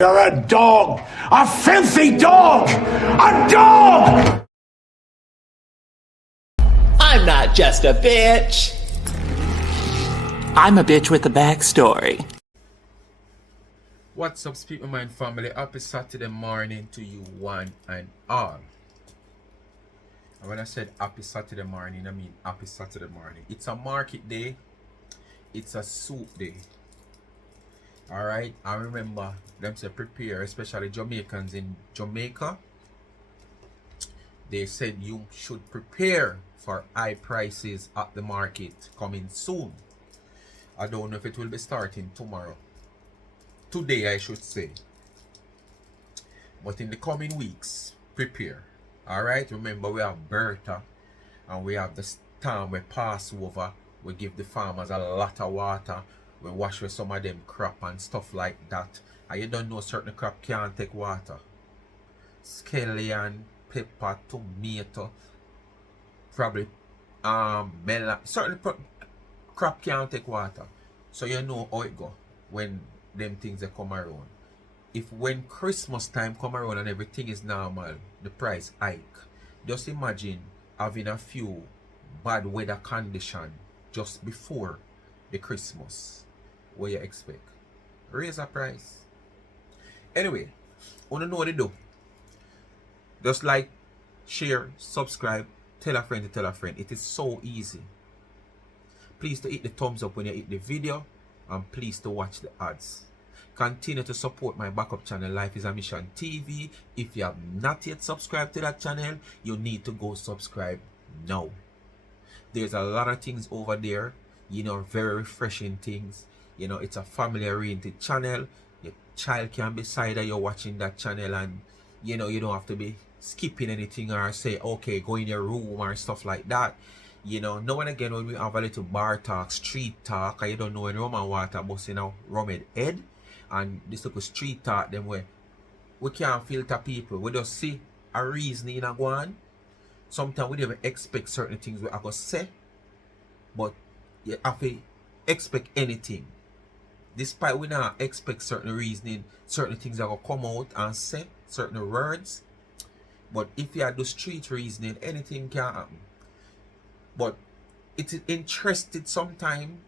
You're a dog! A filthy dog! A dog! I'm not just a bitch. I'm a bitch with a backstory. What's up, Speak My Mind family? Happy Saturday morning to you one and all. And when I said happy Saturday morning, I mean happy Saturday morning. It's a market day. It's a soup day. Alright, I remember them say prepare, especially Jamaicans in Jamaica. They said you should prepare for high prices at the market coming soon. I don't know if it will be starting tomorrow. Today, I should say. But in the coming weeks, prepare. Alright, remember we have Bertha and we have the storm we pass over. We give the farmers a lot of water. We wash with some of them crop and stuff like that. And you don't know certain crop can't take water. Scallion, pepper, tomato, probably melon. Certain crop can't take water. So you know how it go when them things they come around. If when Christmas time come around and everything is normal, the price hike. Just imagine having a few bad weather condition just before the Christmas. What you expect? Raise a price. Anyway, wanna know what to do? Just like, share, subscribe, tell a friend to tell a friend. It is so easy. Please to hit the thumbs up when you hit the video, and please to watch the ads. Continue to support my backup channel, Life is a Mission TV. If you have not yet subscribed to that channel, you need to go subscribe now. There's a lot of things over there, you know, very refreshing things. You know, it's a family-oriented channel. Your child can be beside you watching that channel, and you know, you don't have to be skipping anything or say, okay, go in your room or stuff like that. You know, now and again when we have a little bar talk, street talk, and you don't know when rum and water busting out rum head, and this little street talk, them where we can't filter people. We just see a reasoning and go on. Sometimes we don't even expect certain things we are going to say, but you have to expect anything. Despite we not expect certain reasoning, certain things are going to come out and say, certain words. But if you do street reasoning, anything can happen. But it is interesting sometimes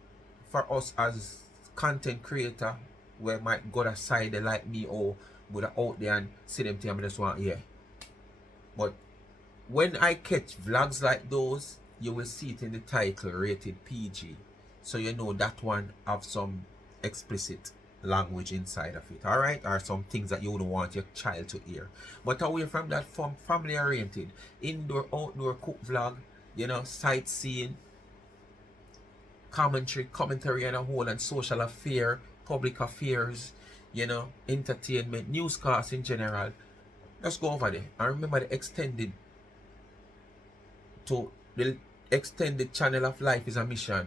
for us as content creator, where might go aside they like me or would out there and see them thing I just want here. But when I catch vlogs like those, you will see it in the title, rated PG. So you know that one have some explicit language inside of it, alright? Or some things that you wouldn't want your child to hear. But away from that, family oriented, indoor, outdoor cook vlog, you know, sightseeing, commentary and a whole, and social affair, public affairs, you know, entertainment, newscasts in general. Let's go over there. And remember the extended channel of Life is a Mission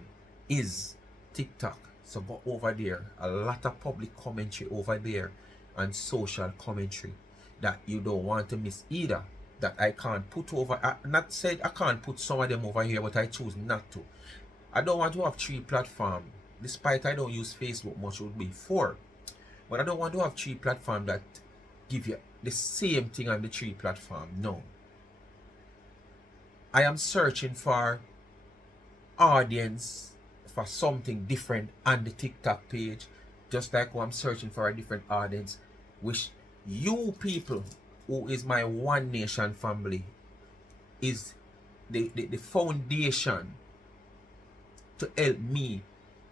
is TikTok. So go over there. A lot of public commentary over there and social commentary that you don't want to miss either. That I can't put over. Not said I can't put some of them over here, but I choose not to. I don't want to have 3 platforms. Despite I don't use Facebook much, would be 4. But I don't want to have 3 platforms that give you the same thing on the 3 platforms. No. I am searching for audience for something different on the TikTok page, just like I'm searching for a different audience, which you people who is my One Nation family is the foundation to help me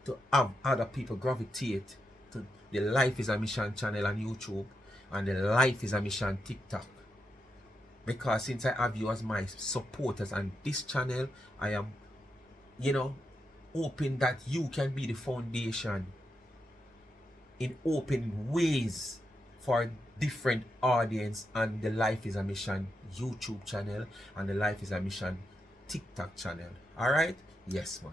to have other people gravitate to the Life is a Mission channel on YouTube and the Life is a Mission TikTok. Because since I have you as my supporters on this channel, I am, you know, hoping that you can be the foundation in opening ways for different audience and the Life is a Mission YouTube channel and the Life is a Mission TikTok channel. Alright? Yes, man.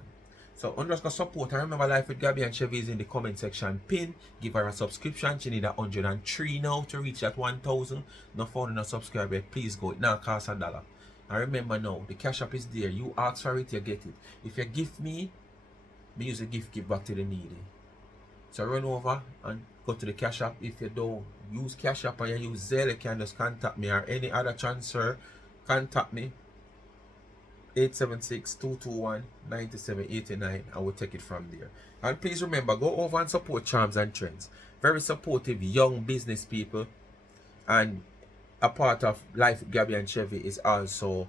So, I'm just going to support her. Remember, Life with Gabby and Chevy is in the comment section pin. Give her a subscription. She need 103 now to reach that 1,000. No phone, no subscriber. Please go. It now costs $1. And remember now, the cash app is there. You ask for it, you get it. If you give me use a gift, give back to the needy. So run over and go to the Cash App. If you don't use Cash App and you use Zelle, you can just contact me, or any other transfer, contact me. 876-221-9789, and we'll take it from there. And please remember, go over and support Charms and Trends. Very supportive young business people, and a part of Life with Gabby and Chevy is also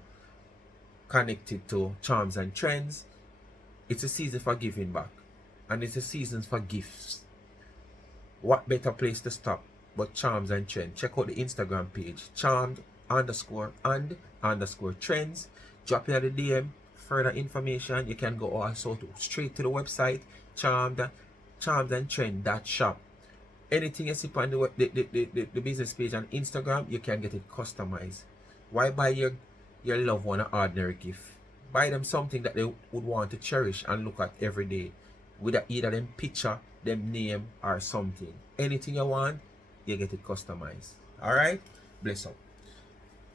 connected to Charms and Trends. It's a season for giving back, and it's a season for gifts. What better place to stop but Charms and Trends? Check out the Instagram page, charmed_and_trends. Drop in the DM further information. You can go also straight to the website, charmedandtrend.shop. Anything you see on the business page on Instagram, you can get it customized. Why buy your loved one an ordinary gift? Buy them something that they would want to cherish and look at every day, with either them picture, them name, or something. Anything you want, you get it customized. Alright? Bless up.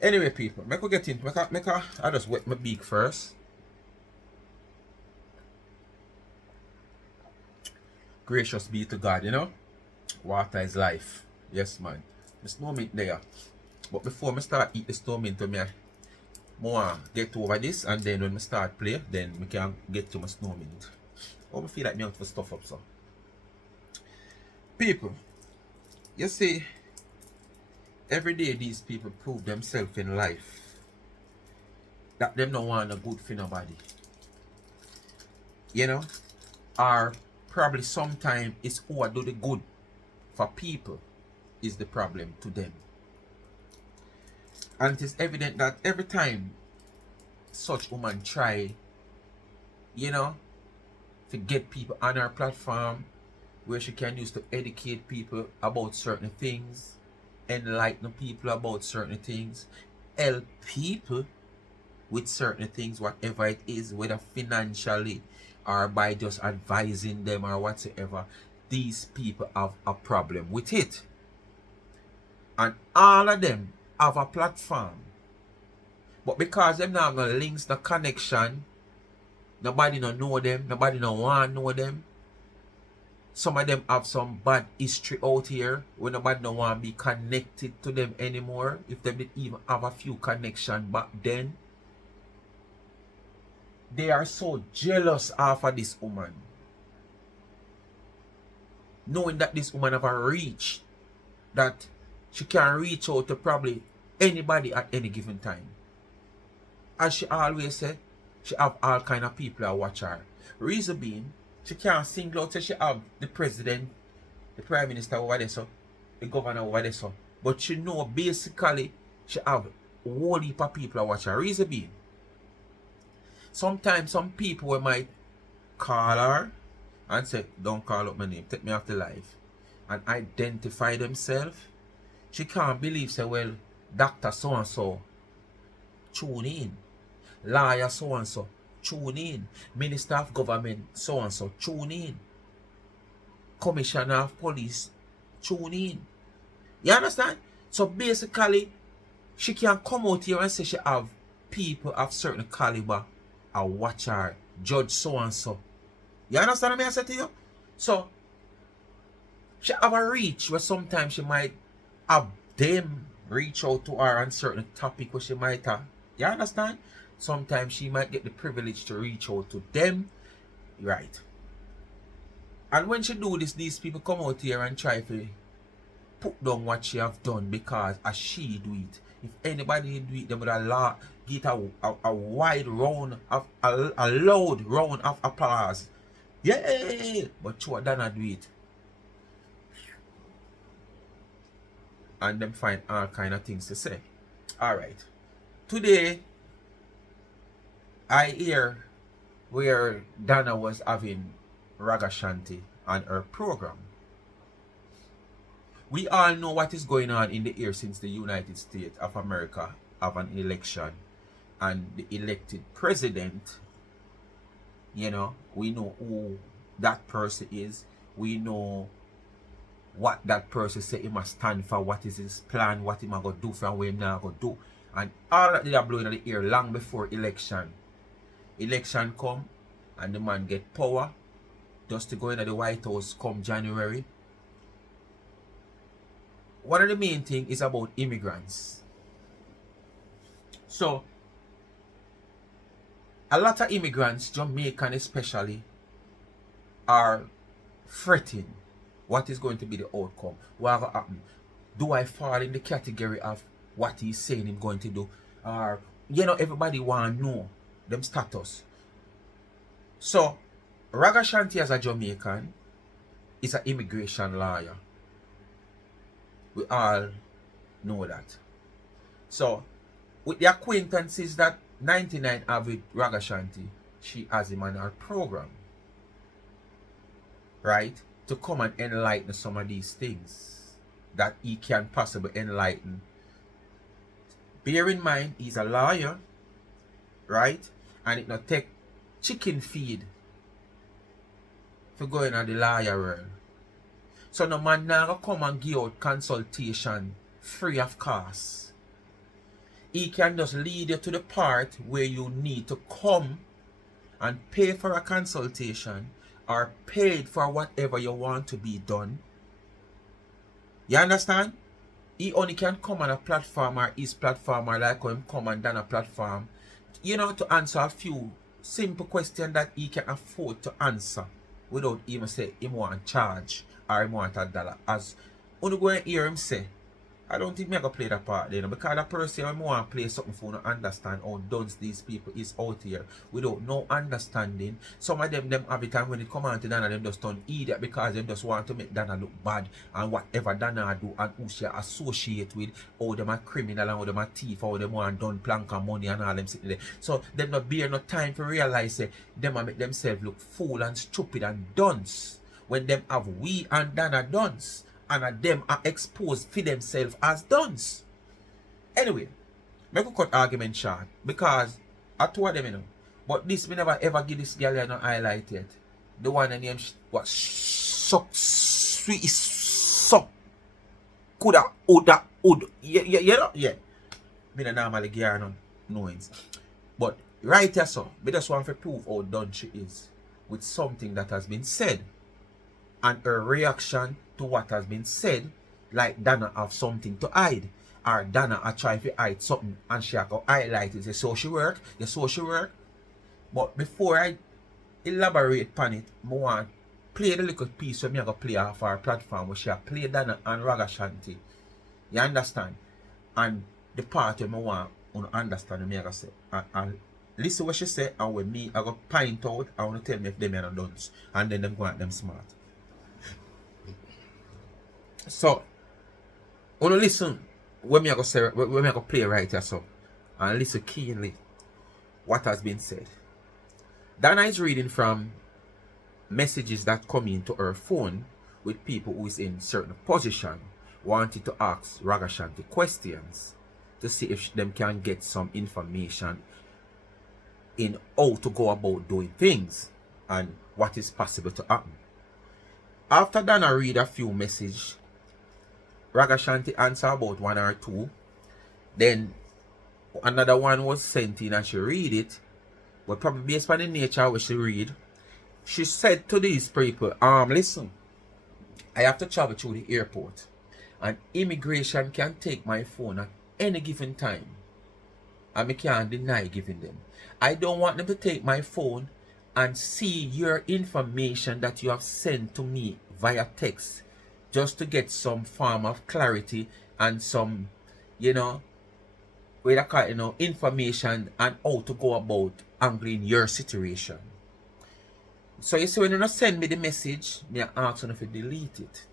Anyway, people, I just wet my beak first. Gracious be to God, you know. Water is life. Yes, man. The snowmint there. But before I start eat the snowmint, I get over this, and then when I start play, then I can get to my snowmint. Oh, I feel like I have to stuff up, so. People, you see, every day these people prove themselves in life that them don't want a good for nobody. You know? Or probably sometimes it's who I do the good for people is the problem to them. And it is evident that every time such woman try, you know, to get people on her platform where she can use to educate people about certain things, enlighten people about certain things, help people with certain things, whatever it is, whether financially or by just advising them or whatsoever, these people have a problem with it. And all of them have a platform. But because them not gonna links the connection, nobody don't know them, nobody don't want to know them. Some of them have some bad history out here where nobody don't want to be connected to them anymore. If they didn't even have a few connections back then. They are so jealous of this woman, knowing that this woman have a reach, that she can reach out to probably anybody at any given time. As she always said, she have all kind of people that watch her. Reason being, she can't single out, so she have the president, the prime minister over there, so the governor over there, so. But she know basically she have a whole heap of people that watch her. Reason being, sometimes some people might call her and say, don't call up my name, take me off the live, and identify themselves. She can't believe, say, well, Dr. So-and-so, tune in. Lawyer so-and-so, tune in. Minister of Government so-and-so, tune in. Commissioner of Police, tune in. You understand? So basically, she can come out here and say she have people of certain caliber a watch her, judge so-and-so. You understand what I say to you? So, she have a reach where sometimes she might have them reach out to her on certain topic where she might have. You understand? Sometimes she might get the privilege to reach out to them. Right. And when she do this, these people come out here and try to put down what she have done because as she do it. If anybody do it, they would get a wide round of a loud round of applause. Yay! But Donna do it. And them find all kind of things to say. Alright. Today I hear where Donna was having Ragashanti on her program. We all know what is going on in the air since the United States of America have an election and the elected president, you know, we know who that person is. We know what that person say he must stand for, what is his plan, what he might go do for and what he not go do. And all that they are blowing in the air long before election. Election come and the man get power just to go into the White House come January. One of the main things is about immigrants. So, a lot of immigrants, Jamaican especially, are fretting what is going to be the outcome. What will happen? Do I fall in the category of what he's saying he's going to do? Or, everybody want to know them status. So, Ragashanti as a Jamaican is an immigration lawyer. We all know that. So, with the acquaintances that 99 have with Ragashanti, she has him on her program. Right? To come and enlighten some of these things that he can possibly enlighten. Bear in mind, he's a lawyer, right? And it not take chicken feed for going on the lawyer world. So no man now come and give out consultation free of cost. He can just lead you to the part where you need to come and pay for a consultation or paid for whatever you want to be done. You understand? He only can come on a platform or his platform or like him come and down a platform, to answer a few simple questions that he can afford to answer without even say him want charge or him want $1. As when you go and hear him say, I don't think me gonna play that part there, because that person I want to play something for to understand how Dounce these people is out here without no understanding. Some of them have it, and when it come on to Donna, them just turn idiot because them just want to make Donna look bad, and whatever Donna do and who she associate with, how them a criminal and how them a thief, how them want done plank and money and all them sitting there. So them not bear no time to realize say them a make themselves look fool and stupid and dunce when them have we and Donna dunce. And them are exposed for themselves as Dounce. Anyway, me go cut argument short because I told them, but this me never ever give this girl no highlight yet. The one that name what suck sweet is suck coulda would yeah. Me no normally give her no knowings. But right here so, me just want to prove how done she is with something that has been said. And her reaction to what has been said, like Donna have something to hide, or Donna are trying to hide something and she have to highlight it. Say social work, the social work. But before I elaborate upon it, I want to play the little piece where I go play off our platform where she play Donna and Ragashanti. You understand? And the part where I want to understand what I say. And listen what she said, and when me I go point out, I want to tell me if them are not Dounce. And then them go at them smart. So, when you listen, when I go play right here, so, and listen keenly what has been said. Donna is reading from messages that come into her phone with people who is in certain position, wanting to ask Ragashanti questions to see if them can get some information in how to go about doing things and what is possible to happen. After Donna read a few messages, Ragashanti answer about 1 or 2. Then another one was sent in and she read it. But probably based on the nature of what she read, she said to these people, listen, I have to travel through the airport. And immigration can take my phone at any given time. And I can't deny giving them. I don't want them to take my phone and see your information that you have sent to me via text, just to get some form of clarity and some, information and how to go about handling your situation. So you see, when you not send me the message, me ask you if you delete it.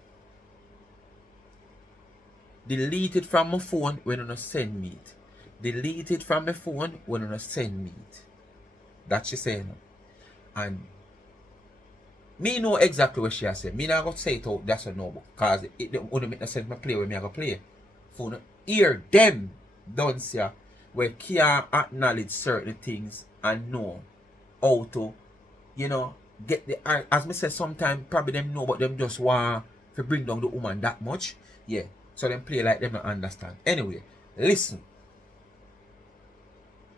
Delete it from my phone when you not send me it. Delete it from my phone when you not send me it. That's she saying. And me know exactly what she has said. Me not going to say it out, that's a no, because it only make no sense to play when me I go play. For hear them Dounce here where can't acknowledge certain things and know how to, get the, as me said, sometimes probably them know, but them just want to bring down the woman that much. Yeah. So them play like them not understand. Anyway, listen.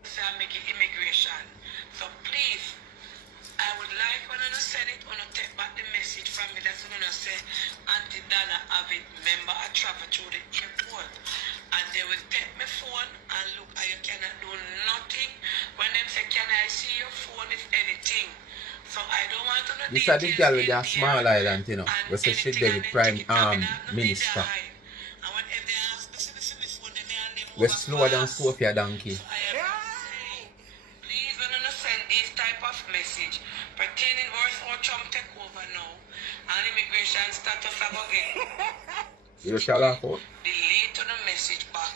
I'm making immigration. So please, I would like when you send it, when you take back the airport. And they will take my phone and look, you cannot do nothing. When them say, can I see your phone if anything? So I don't want to know This is the details girl with in a there small island, you know. and We say she anything there and with then Prime take it. I mean, I have no need to Minister. hide. And when if they ask me, see my phone, they may hand them We're over slower than fast. Sophia Donkey. So I have to say, please, when you send this type of message, pertaining words or Trump take over now, and immigration status I go get. You shall laugh out. Delete on the message back.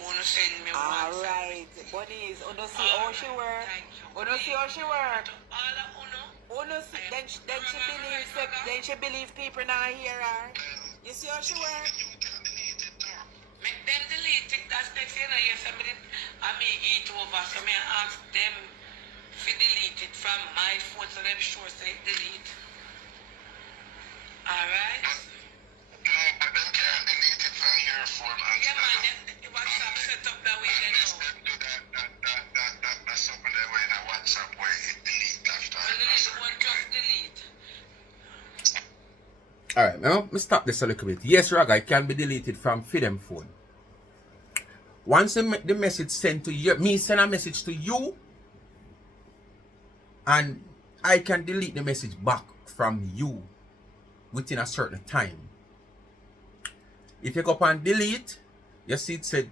Wanna send me one. Alright, Bunnies, uno see how she work. Uno see how she work. All of uno. Uno see, then she believes people not hear her. You see how she work? Make them delete it. That's next thing I somebody I may eat over. So may I ask them to delete it from my phone so them sure say delete. Alright? No, but them can't delete it from your phone. Yeah man, the WhatsApp set up that way then now. Do that's something that way in a WhatsApp where it delete after. Delete one just delete. Alright, now let me stop this a little bit. Yes, Raga, it can be deleted from Fidem phone. Once the message sent to you, me send a message to you, and I can delete the message back from you within a certain time. If you go up and delete, you see it said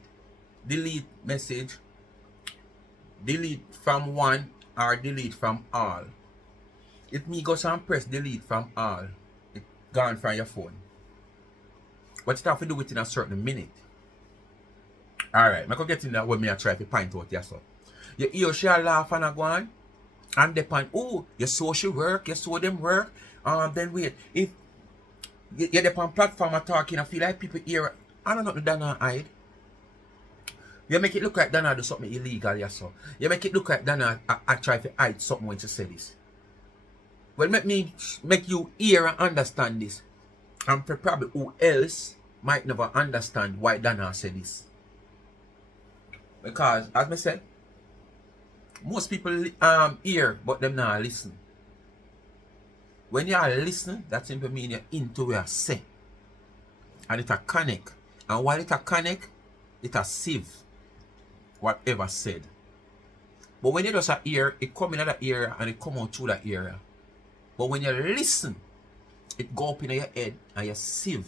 delete message, delete from one or delete from all. If me goes and press delete from all, it gone from your phone. But you have to do it in a certain minute. Alright, I can get in that when I try to point out yes. So you hear she laugh and go on, and they point, oh, you saw she work, you saw them work. Then wait, if you're the platform are talking, I feel like people hear, I don't know the Donna hide. You make it look like Donna do something illegal, yes, so. You make it look like Donna I try to hide something when she say this. Well, make you hear and understand this. And probably who else might never understand why Donna said this. Because, as I said, most people hear, but them not listen. When you are listening, that simply means you're into what you say. And it a connect. And while it a connect, it a sieve whatever said. But when you just a hear, it come in that area and it come out through that area. But when you listen, it go up in your head and you sieve.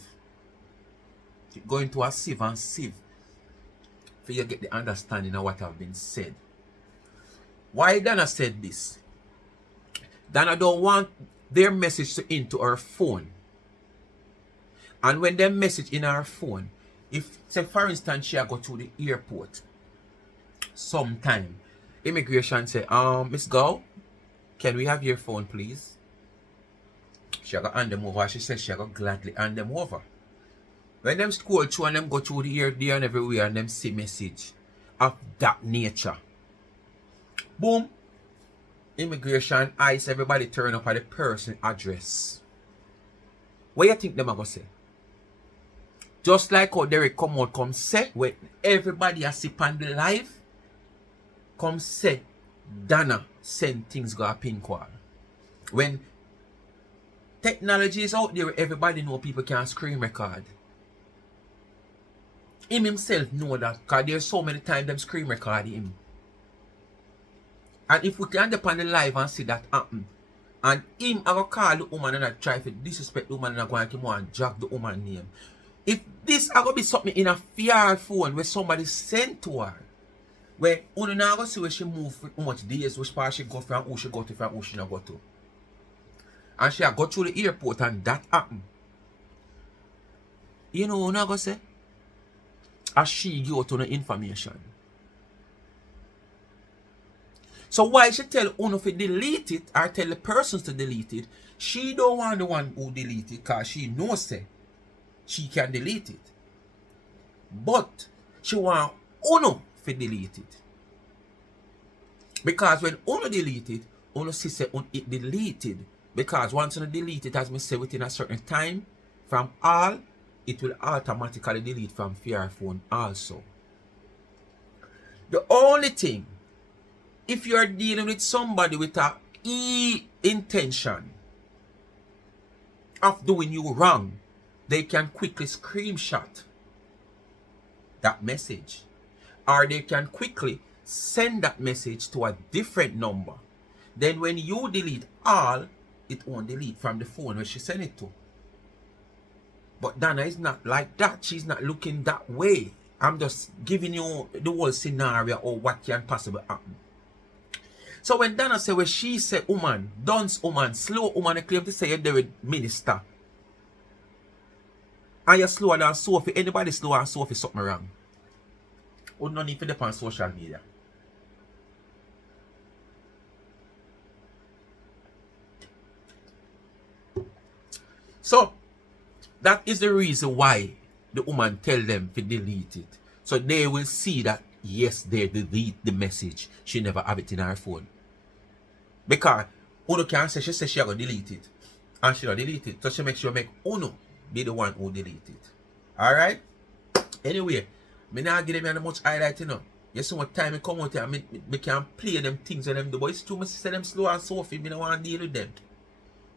It go into a sieve and sieve. For you get the understanding of what have been said. Why Donna said this? Donna don't want their message to into her phone. And when their message in her phone, if say for instance she go to the airport sometime, immigration say, Miss Go, can we have your phone please? She go hand them over. She says she go gladly hand them over. When them scroll through and them go through the here, there and everywhere and them see message of that nature. Boom. Immigration, ICE, everybody turn up at the person address. What you think them are going to say? Just like how Derek come out, come say, when everybody has sip on the live, come say, Donna send things go a pin call. When technology is out there, everybody know people can screen record. Him himself know that, because there's so many times them screen record him. And if we can up on the live and see that happen, and him I go call the woman and I try to disrespect the woman and I go and come and drag the woman name. If this I go be something in a fear phone where somebody sent to her, where only now go see where she move for how much days, which part she go from, who she go to from, who she not go to. And she go through the airport and that happen. You know what I go say? As she give out the information. So why she tell Uno to delete it or tell the persons to delete it, she don't want the one who delete it because she knows say she can delete it. But she want Uno to delete it. Because when Uno delete it, Uno see say it deleted. Because once you delete it, as me say within a certain time, from all, it will automatically delete from your phone also. The only thing, if you are dealing with somebody with a intention of doing you wrong, they can quickly screenshot that message. Or they can quickly send that message to a different number. Then when you delete all, it won't delete from the phone where she sent it to. But Donna is not like that. She's not looking that way. I'm just giving you the whole scenario or what can possibly happen. So when Donna said, when she said, woman, Dounce woman, slow woman, I claim to say you're there with minister. And you're slower than Sophie. Anybody slower than Sophie, something wrong. Would not need to depend on social media. So that is the reason why the woman tell them to delete it. So they will see that yes, they delete the message. She never have it in her phone. Because Uno can say she says she gonna delete it. And she don't delete it. So she makes sure make Uno be the one who delete it. Alright? Anyway, me not give them much highlight, you know. You see what time I come out here, me can play them things with them do, but it's too much to say them slow and Sophie, me don't want to deal with them.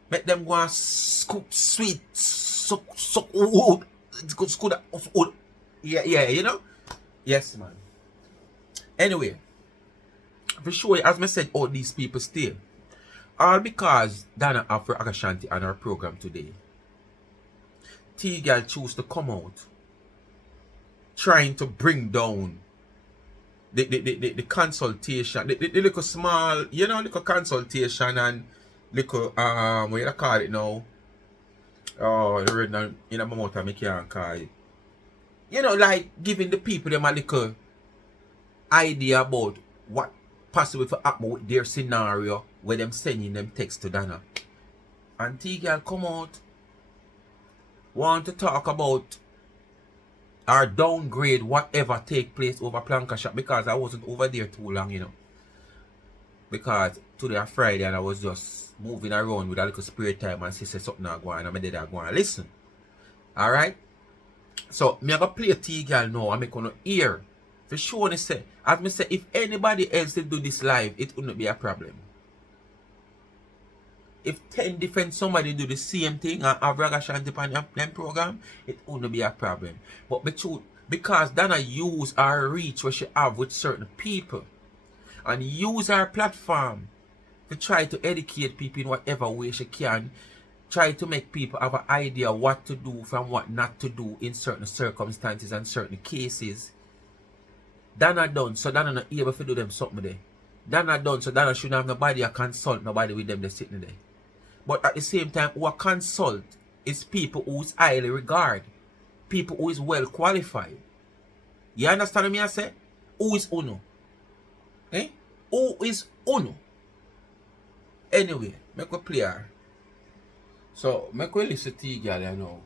Make them go and scoop sweet, suck, scoop that off. Yeah, you know? Yes, man. Anyway, for sure, as I said, all these people stay. All because Donna have Ragashanti on her program today. T-Girl chose to come out trying to bring down the consultation, the little small, you know, little consultation and little, what you call it now? Oh, the red in my mouth, I can't call it. You know, like giving the people them a little idea about what possible to happen with their scenario where them sending them text to Donna. And T-Girl come out, want to talk about or downgrade whatever take place over Planka Shop because I wasn't over there too long, you know. Because today or Friday and I was just moving around with a little spare time and she said something I go on and I did go and listen. Alright? So me I go play T-Girl now and make gonna hear. For sure they say, as me say, if anybody else did do this live, it wouldn't be a problem. If 10 different somebody do the same thing and have Ragashanti on them program, it wouldn't be a problem. But because Donna use her reach what she have with certain people and use her platform to try to educate people in whatever way she can, try to make people have an idea what to do from what not to do in certain circumstances and certain cases. Donna done, so Donna not able to do them something there. Donna done, so Donna shouldn't have nobody or consult nobody with them they're sitting there. But at the same time, who consult is people who is highly regarded. People who is well qualified. You understand me I say? Who is Uno? Eh? Who is Uno? Anyway, make a play her. So, make we listen to you, girl, you know.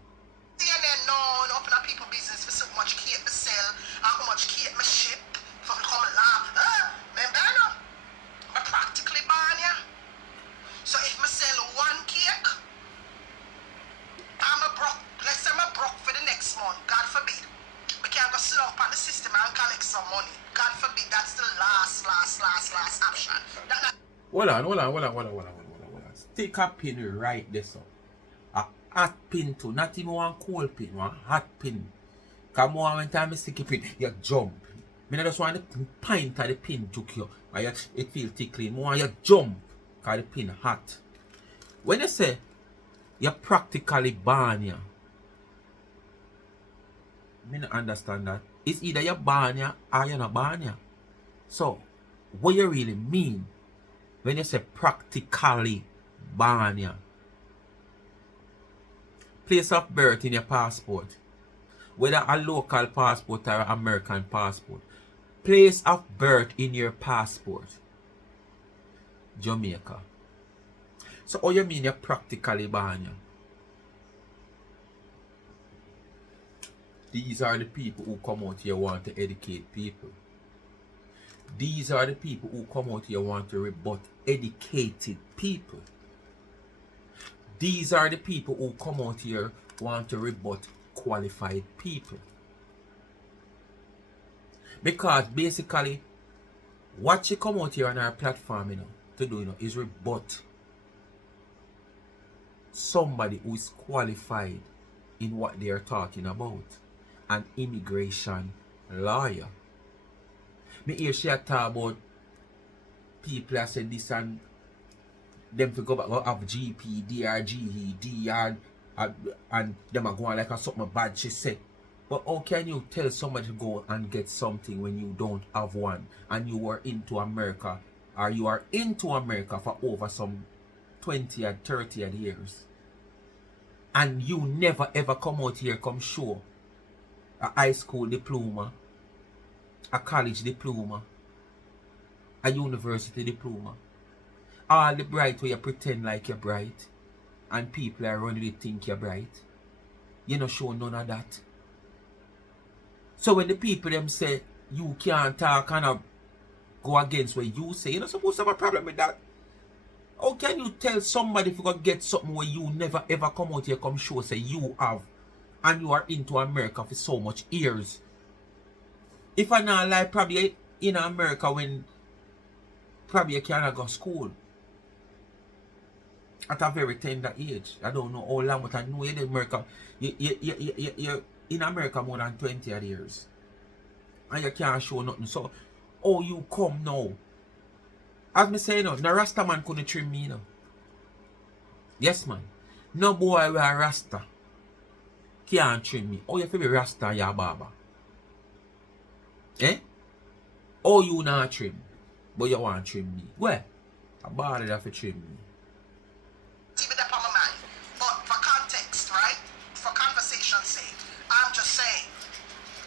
CNN known open up people business for so much cake me sell and how much cake me ship for me come laugh. Remember no? I practically born ya. So if me sell one cake, I'm a broke. Let's say I'm broke for the next month. God forbid. We can't go sit up on the system and collect some money. God forbid. That's the last option. Hold on. Stick a pin right there, so. A hot pin too. Not even one cold pin, one hot pin. Because more when time I stick a pin, you jump. I just want the pint of the pin to you. And it feels tickling. More you jump. Because the pin hot. When you say you practically born ya, I don't understand that. It's either you born ya or you not born ya. So, what you really mean when you say practically born ya? Place of birth in your passport, whether a local passport or an American passport. Place of birth in your passport, Jamaica. So how you mean you're practically born ya? These are the people who come out here want to educate people. These are the people who come out here want to rebut educated people. These are the people who come out here want to rebut qualified people. Because basically, what she come out here on our platform, to do, is rebut somebody who is qualified in what they are talking about. And immigration Lawyer. Me hear she a talk about people that say this and them to go back go have GP, DRGE, and them are going like a something bad she said. But how can you tell somebody to go and get something when you don't have one and you are into America or you are into America for over some 20 or 30 years and you never ever come out here come show a high school diploma, a college diploma, a university diploma? All the bright where you pretend like you're bright and people around you think you're bright. You not show none of that. So when the people them say you can't talk and go against what you say, you're not supposed to have a problem with that. How can you tell somebody if you gonna get something where you never ever come out here come show say you have and you are into America for so much years? If I not lie, probably in America when probably you cannot go to school at a very tender age. I don't know how long, but I know you're in America. You're in America more than 20 years. And you can't show nothing. So, oh, you come now. As me say, no Rasta man couldn't trim me, no. Yes, man. No boy with a Rasta can't trim me. Oh, you feel be Rasta, ya barber. Eh? Oh, you not trim, but you want to trim me. Where? A barber have to trim me. Keep it up on my mind. But for context, right? For conversation's sake, I'm just saying.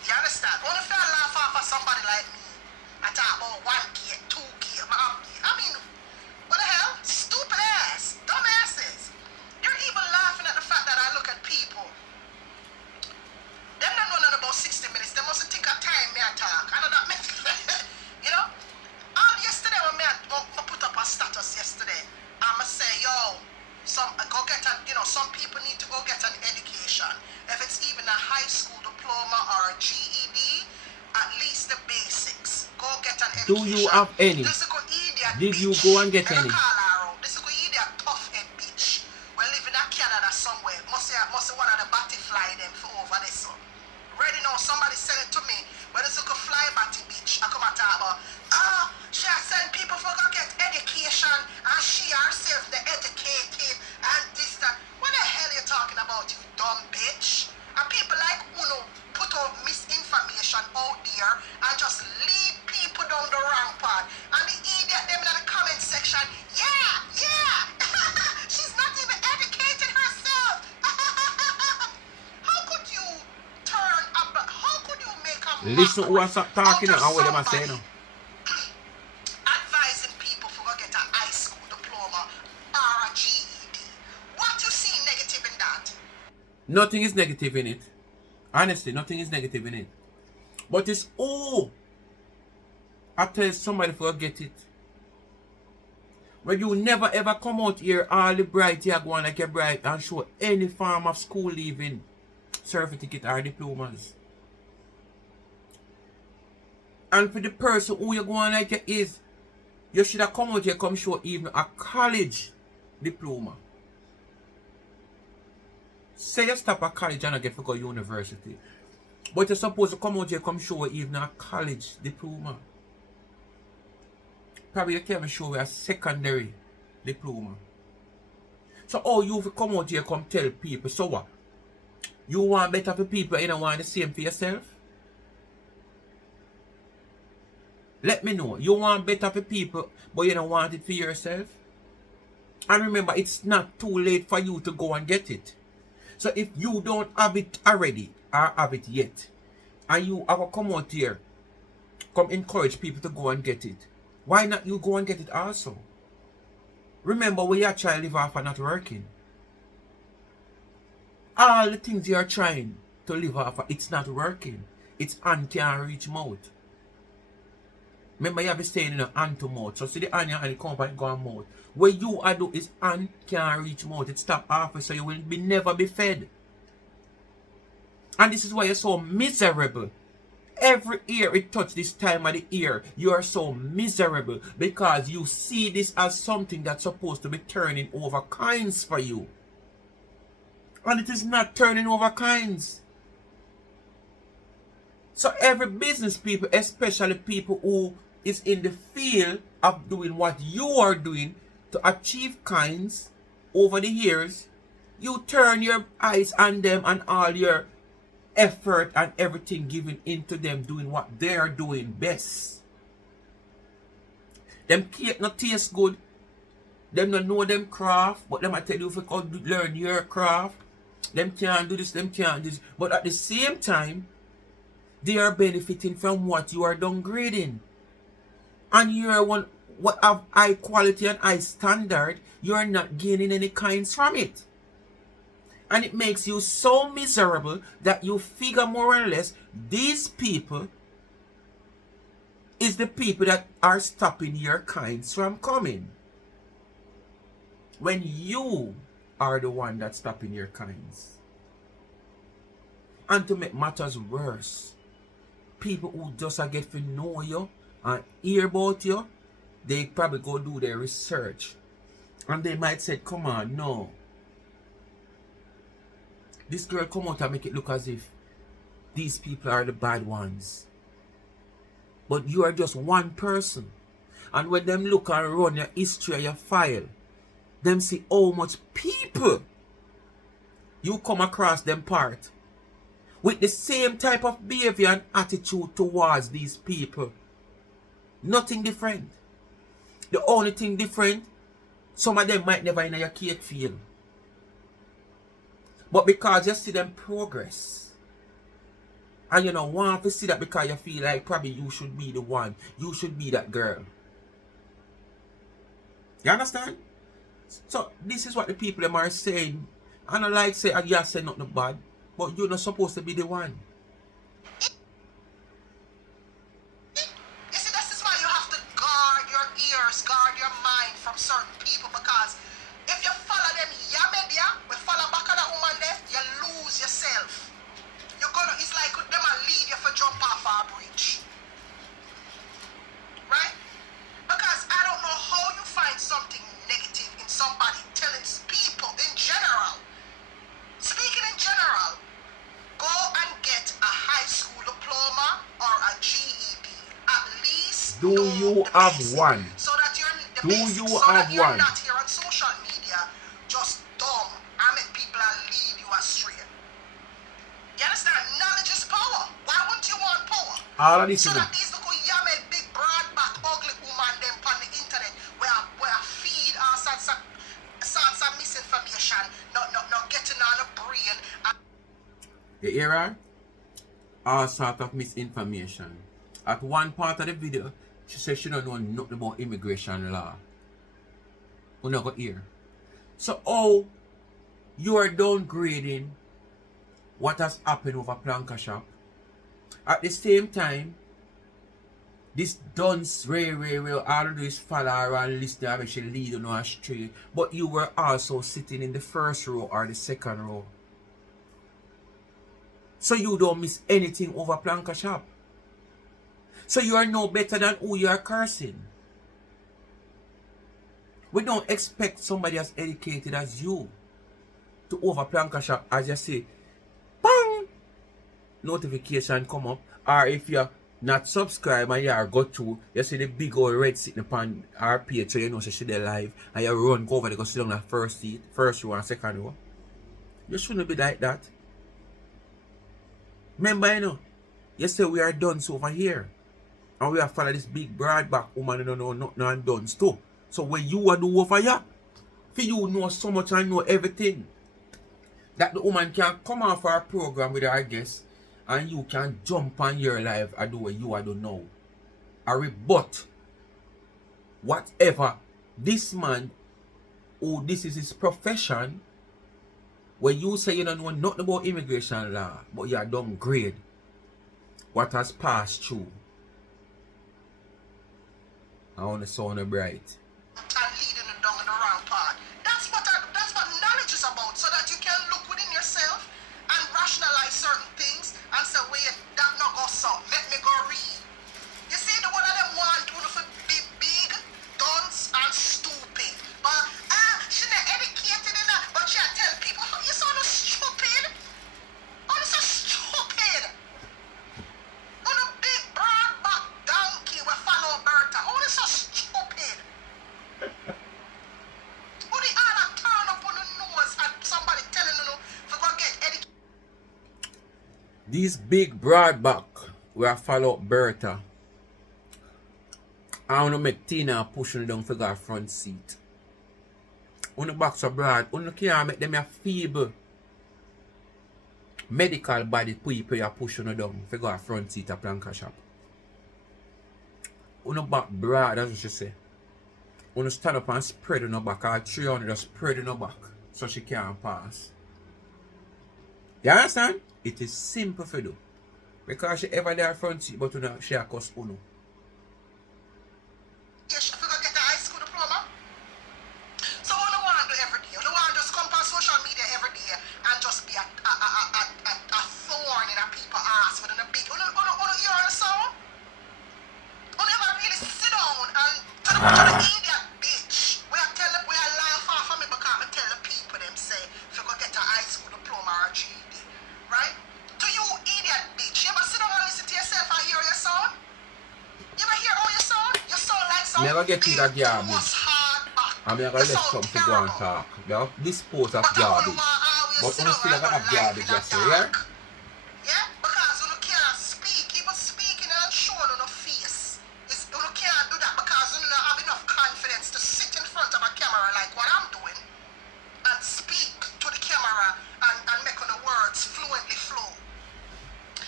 You understand? Only if I laugh off of somebody like me, I talk about 1K, 2K, I mean, what the hell? Stupid ass, dumb asses. You're even laughing at the fact that I look at people. Them not running about 60 minutes. They mustn't think of time me I talk. I know that means, you know? Yesterday when I put up a status yesterday, I'ma say, yo, some people need to go get an education. If it's even a high school diploma or a GED, at least the basics. Go get an education. Do you have any? Did you go and get any? This is idiot tough head bitch. We live in Canada somewhere. Must say one of the butterfly them for over this. Ready now, somebody send it to me. But this is a fly batty bitch. I come and talk about, she has sent people for go get education and she herself the educated and this, that. What the hell are you talking about, you dumb bitch? And people like Uno put out misinformation out there and just lead people down the wrong path. And the idiot them in the comment section, yeah, she's not even educated herself. How could you turn up? How could you make a listen who was talking and what them are saying now? Advising people for go get a high school diploma or a GED. What you see negative in that? Nothing is negative in it. Honestly, nothing is negative in it. But it's I tell somebody for get it. When you never ever come out here all the bright you go on like you're bright and show any form of school leaving certificate or diplomas. And for the person who you go on like you is, you should have come out here come show even a college diploma. Say you stop at college and I get to go university. But you're supposed to come out here come show even a college diploma. Probably you can't even show a secondary diploma. So how you come out here come tell people, so what? You want better for people, you don't want the same for yourself? Let me know. You want better for people, but you don't want it for yourself? And remember, it's not too late for you to go and get it. So if you don't have it already, or have it yet, and you have to come out here, come encourage people to go and get it, why not you go and get it also? Remember, when your child live off are not working. All the things you are trying to live off of, it's not working. It's hand can't reach mouth. Remember, you have to stay in the hand to mouth. So see the hand and the company go on mouth. What you are do is hand can't reach mouth. It stop halfway, so you will never be fed. And this is why you're so miserable. Every year it touches this time of the year, you are so miserable because you see this as something that's supposed to be turning over kinds for you. And it is not turning over kinds. So every business people, especially people who is in the field of doing what you are doing to achieve kinds over the years, you turn your eyes on them and all your effort and everything given into them doing what they are doing best. Them cake not taste good. Them don't know them craft, but them I tell you if you could learn your craft, them can't do this, them can't do this. But at the same time, they are benefiting from what you are downgrading. And you are one what have high quality and high standard, you are not gaining any kinds from it. And it makes you so miserable that you figure more or less these people is the people that are stopping your kinds from coming. When you are the one that's stopping your kinds. And to make matters worse, people who just get to know you and hear about you, they probably go do their research. And they might say, come on, no. This girl come out and make it look as if these people are the bad ones. But you are just one person. And when them look and run your history or your file, them see how much people you come across them part with the same type of behavior and attitude towards these people. Nothing different. The only thing different, some of them might never in your cake field. But because you see them progress, and you don't want to see that because you feel like probably you should be the one, you should be that girl. You understand? So this is what the people them are saying. And I like say, you say nothing bad, but you're not supposed to be the one. You see, this is why you have to guard your ears, guard your mind from certain people, because if you follow them, media, we follow back on that woman there, you lose yourself. You're gonna, it's like them will lead you for jump off our bridge. Right? Because I don't know how you find something negative in somebody telling people in general. Speaking in general, go and get a high school diploma or a GED. At least Do you have one? So that you're the Do basics, you so have that you're one? not here on social media just dumb and make people lead you astray. You understand? Knowledge is power. Why wouldn't you want power? All of this So is that these little yammed, big, broad back, ugly woman them on the internet where feed our sorts of misinformation, not getting on the brain. You hear her? All sort of misinformation. At one part of the video, she said she don't know nothing about immigration law. You not go hear. So how you are downgrading what has happened over Planka Shop. At the same time, this Dounce Ray, all of this follow her and listen to her, she lead you astray. But you were also sitting in the first row or the second row. So you don't miss anything over Planka Shop. So you are no better than who you are cursing. We don't expect somebody as educated as you to over Planka Shop, as you say, bang! Notification come up. Or if you're not subscribed and you are go to, you see the big old red sitting upon our page, so you know she there live, and you run go over there, go sit down at first seat, first row and second row. You shouldn't be like that. Remember, you know, you say we are Dounce over here. And we have followed this big broad back woman, you don't know nothing and Dounce too. So when you are do over here, for you know so much and know everything, that the woman can come off our program with our guests and you can jump on your life and do what you are do now. Or rebut whatever this man, who this is his profession, when you say you don't know nothing about immigration law, but you are downgrade what has passed through. I want to sound bright. And leading you down the wrong path. That's what knowledge is about, so that you can look within yourself and rationalize certain things and say, wait, that not go so. Let me go read. You see, the one of them want to be big, dunce, and stupid. But she not educated enough, but she tell people, you sound stupid. Oh, you're so stupid. These big broad back where I follow up Bertha. I want to make Tina pushing down for her front seat. On the back so broad, on the can't make them a feeble medical body people you pushing down for her front seat at Planka shop. On the back broad, that's what she say. On the stand up and spread on the back, or 300 spread on the back so she can't pass. You understand? It is simple for do. Because she ever there front seat, but she a cuss uno. Yes, if you go get a high school diploma. So all you want to do every day, you want to just come on social media every day and just be a thorn in a people's ass with a big, you hear the sound? You never really sit down and to the idiot bitch. We are telling, we are laugh off of me because I tell the people them say, if you go get a high school diploma or a GED, right? To you idiot bitch, you ever sit down and listen to yourself and hear your sound? You ever hear all your sound? Your sound like some Never get rid of garbage. hard back. I'm going to let something to go and talk. They have dispose of garbage. But when you still have garbage, you say, yeah? Yeah? Because you can't speak. Even speaking and showing on your face. You can't do that because you don't have enough confidence to sit in front of a camera like what I'm doing and speak to the camera and make the words fluently flow.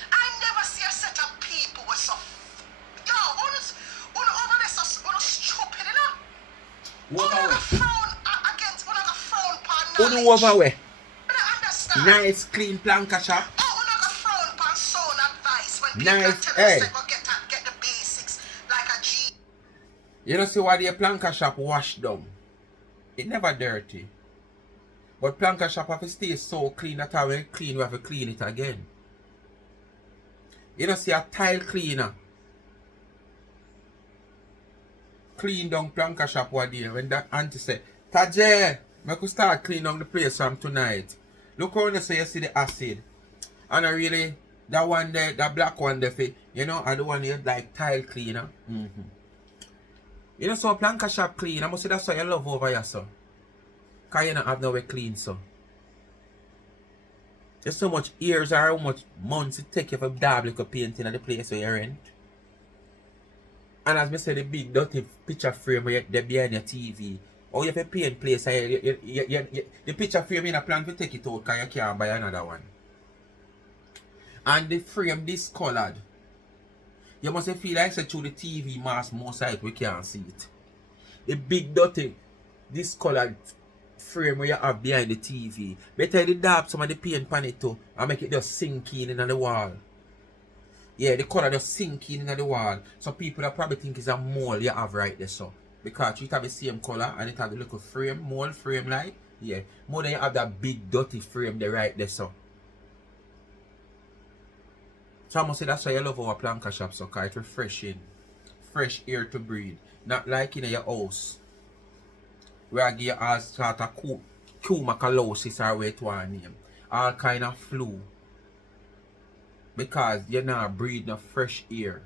I never see a set of people with some... Yo, over this, stupid, you know? One frown against one of the frown pan knowledge. Over where? I don't understand. Nice clean planka shop. Oh, one of the frown pan sound advice when people Nice, tell hey. us they go get the basics like a G. You know see why the planka shop wash down? It never dirty. But planka shop have to stay so clean that when it clean, we have to clean it again. You know see a tile cleaner. Clean down planka shop one day when that auntie say, Taje, I could start clean down the place from tonight. Look how you say you see the acid. And I really, that one there, that black one there, you know, I the one here like tile cleaner. You know, so a planka shop clean, I must say that's why you love over here, so. Because you don't have no way clean, so. There's so much years or how much months it take you for dab like a painting at the place where you rent. And as I said, the big dirty picture frame where you're behind your TV. Or you have a paint place, the picture frame you plan to take it out because you can't buy another one. And the frame discolored. You must feel like say through the TV mask most of it we can't see it. The big dirty discolored frame where you have behind the TV. Better the dab some of the paint on it too and make it just sink in the wall. Yeah, the color just sink in the wall. So people that probably think it's a mole you have right there, so. Because it have the same color and it have the little frame, mole frame like. Yeah. More than you have that big dirty frame there right there, so. So I must say that's why you love our planka shop, so because it's refreshing. Fresh air to breathe. Not like in your house. Where I give you all sort of macalosis or what you want to name. All kind of flu. Because you're not breathing no fresh air.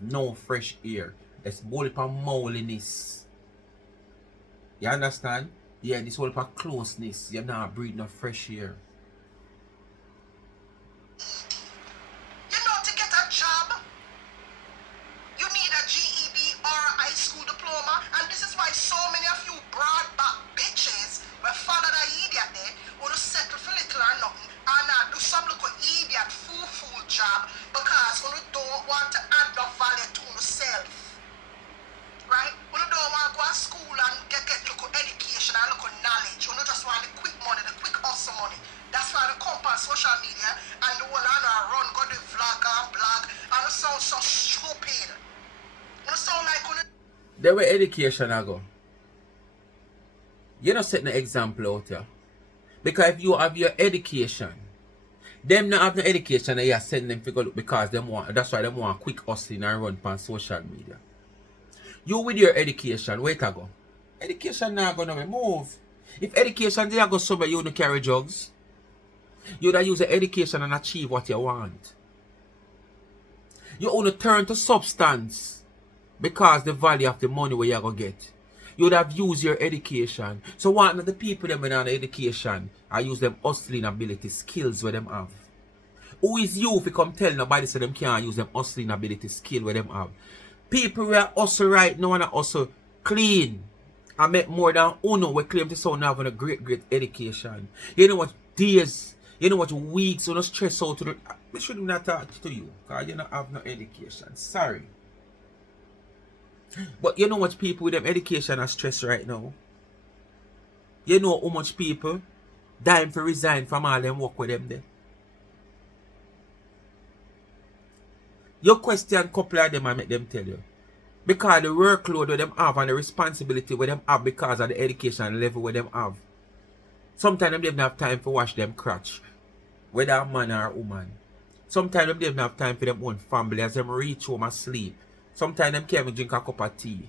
No fresh air. It's whole up mouliness. You understand? Yeah, this whole up closeness. You're not breathing no fresh air. You know, to get a job, you need a GED or a high school diploma. And this is why so many of you broad-back bitches will follow the idiot there, want to settle for little or nothing, and do some little idiot fool job because you don't want to add no value to yourself. Right? You don't want to go to school and get little education and little knowledge. You just want the quick money, the quick hustle money. That's why they come on social media and the whole run, go to vlog and blog, and it sounds so stupid. You sound like The way education I go. You're not setting an example out here. Because if you have your education, them not have no education and you send them to go look because them want, that's why they want quick hustling and run on social media. You with your education, where to go? Education not gonna move. If education did go somewhere you don't carry drugs, you would use the education and achieve what you want. You only turn to substance because the value of the money where you gonna get. You would have used your education. So what the people them in on education, I use them hustling ability, skills where them have. Who is you if you come tell nobody so them can't use them hustling ability skill where them have? People who are hustle right now and hustle clean. I met more than Uno we claim to sound having a great education. You know what days, you know what weeks, you know stress out to the I should not talk to you because you don't have no education. Sorry. But you know what people with them education are stressed right now? You know how much people dying for resign from all them work with them there. You question couple of them and make them tell you. Because the workload where them have and the responsibility where them have because of the education level where them have. Sometimes them don't have time for wash them crotch. Whether a man or a woman. Sometimes them don't have time for them own family as them reach home and sleep. Sometimes them can't even drink a cup of tea.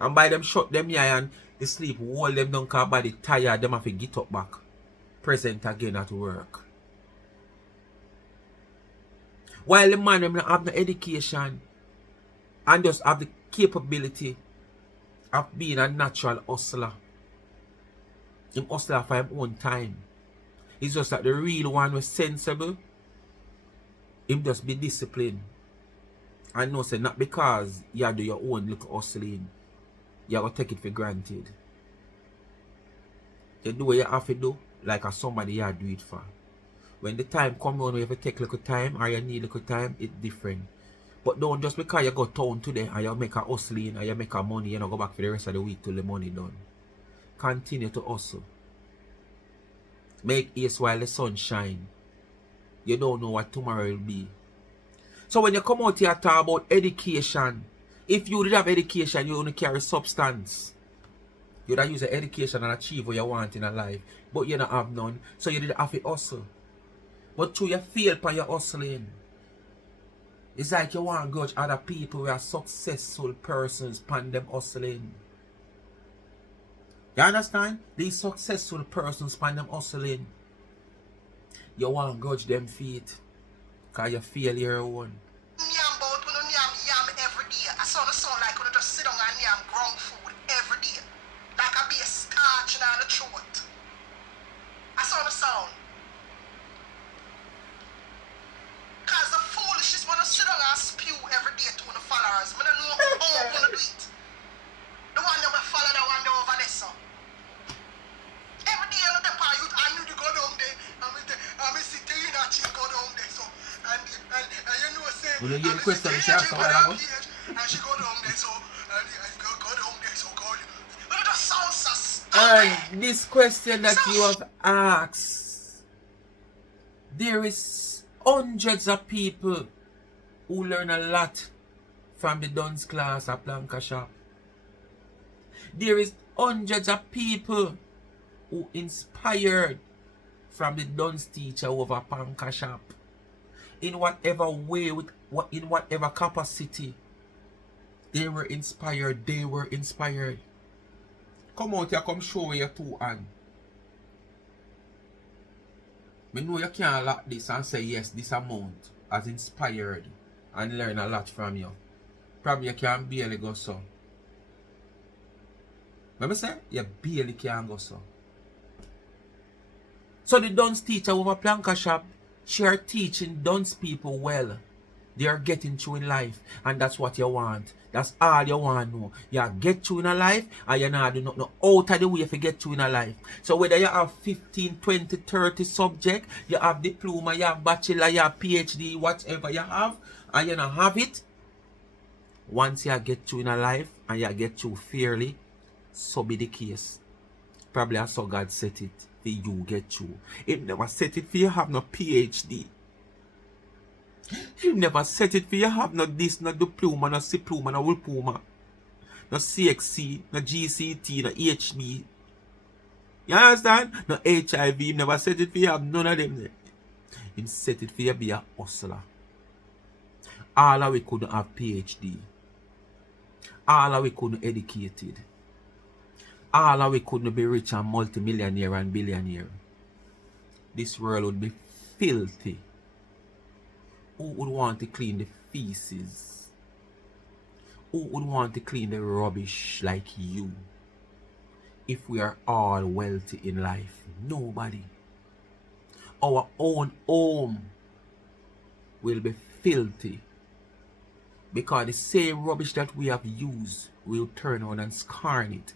And by them shut them eye and they sleep, hold them down because body tired, them have to get up back. Present again at work. While the man them have no education and just have the capability of being a natural hustler. Him hustler for him own time. It's just that the real one was sensible. Him just be disciplined. And know say not because you do your own little hustling, you going to take it for granted. You do what you have to do, like a somebody you do it for. When the time comes on where you have to take little time or you need little time, it's different. But don't just because you go town today and you make a hustling and you make a money, you know, go back for the rest of the week till the money done. Continue to hustle. Make haste while the sun shine. You don't know what tomorrow will be. So when you come out here talk about education, if you did have education, you only carry substance. You would use the education and achieve what you want in a life. But you don't have none, so you did have to hustle. But through you fail by your hustling. It's like you want to judge other people who are successful persons pan them hustling. You understand? These successful persons pan them hustling. You want to judge them feet. Because you feel your own. Yam bout when you yam every day. I saw the sound like when you just sit down and yam ground food every day. Like I be a starch in the throat. I saw the sound. Cause the foolishness when you sit down and spew every day to the followers. I don't know how I'm gonna do it. The one that will follow the one that over there, so. Every day on the part youth, I knew to go down there. I'm sitting in a chair go down there, so. And you know, say, will you get the question she asked about? And she go down there, so. And go down there, so. But it just sounds so stupid. And this question that you have asked, there is hundreds of people who learn a lot from the Dounce class at Blanca Shop. There is hundreds of people who inspired from the Dounce teacher over Blanca Shop. In whatever way, in whatever capacity, they were inspired. Come out here, come show your two hands. I know you can't lock this and say yes, this amount has inspired and learn a lot from you. Probably you can't barely go so. Remember say? You barely can't go so. So the Dounce teacher over Blanca Shop, she are teaching Dounce people well. They are getting through in life. And that's what you want. That's all you want to know. You get through in a life and you not do nothing out of the way to get through in a life. So whether you have 15, 20, 30 subject, you have diploma, you have bachelor, you have PhD, whatever you have, and you don't have it, once you get through in a life and you get through fairly, so be the case. Probably that's how God set it for you get through. It never set it for you have no PhD. He never set it for you have no this, no diploma, no diploma, no diploma, no CXC, no GCT, no HB. You understand? No HIV. He never set it for you have none of them. He set it for you be a hustler. All of we couldn't have PhD. All of we couldn't educated. All of we couldn't be rich and multimillionaire and billionaire. This world would be filthy. Who would want to clean the feces? Who would want to clean the rubbish like you? If we are all wealthy in life, nobody. Our own home will be filthy. Because the same rubbish that we have used, we'll turn on and scorn it.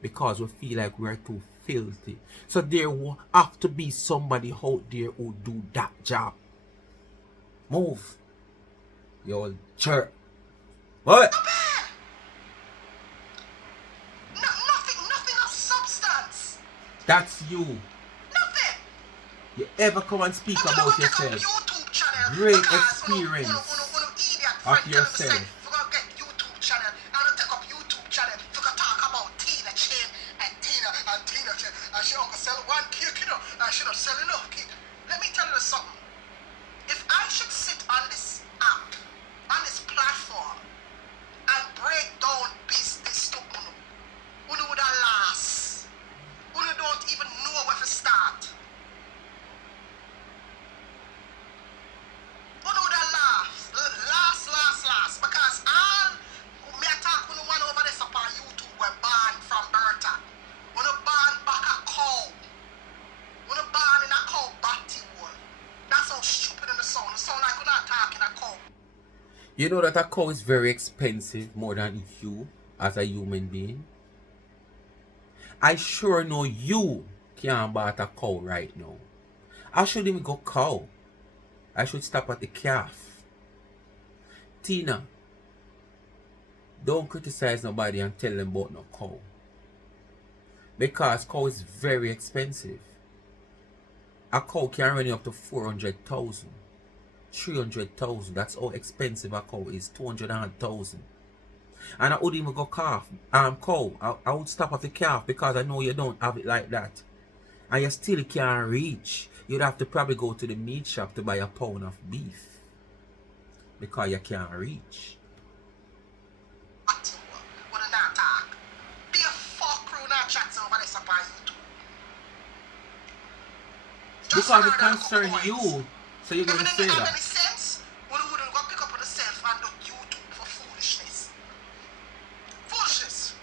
Because we feel like we're too filthy. So there will have to be somebody out there who do that job. Move. You old jerk. What? Nothing of substance. That's you. Nothing. You ever come and speak But about you know, yourself? YouTube channel Great because experience idiot of friend tell me say, yourself. we're gonna get YouTube channel and take up YouTube channel. We're gonna talk about Tina Chain and Tina Chain. And she don't sell one cake, you know, and she don't sell enough cake. Let me tell you something. If I should sit on this app, on this platform, and break down business to Uno, Uno would have last. Uno don't even know where to start. Uno would have last. Because all me attack Uno one over this upon YouTube were banned from Berta. Uno banned back a cow. Uno banned in a cow batty one. That's how stupid in the sound. The sound like we're not talking a cow. You know that a cow is very expensive more than you as a human being. I sure know you can't buy a cow right now. I shouldn't even go cow. I should stop at the calf. Tina, don't criticize nobody and tell them about no cow. Because cow is very expensive. A cow can run you up to 400,000. 300,000. That's how expensive a cow is. 200,000. And I wouldn't even go cow. I would stop at the calf because I know you don't have it like that. And you still can't reach. You'd have to probably go to the meat shop to buy a pound of beef. Because you can't reach. Be a fuck crew not chats over this upon YouTube. Because it concerns you. So you're going to say have that. any sense? When you wouldn't go pick up on yourself and do YouTube for foolishness. Foolishness.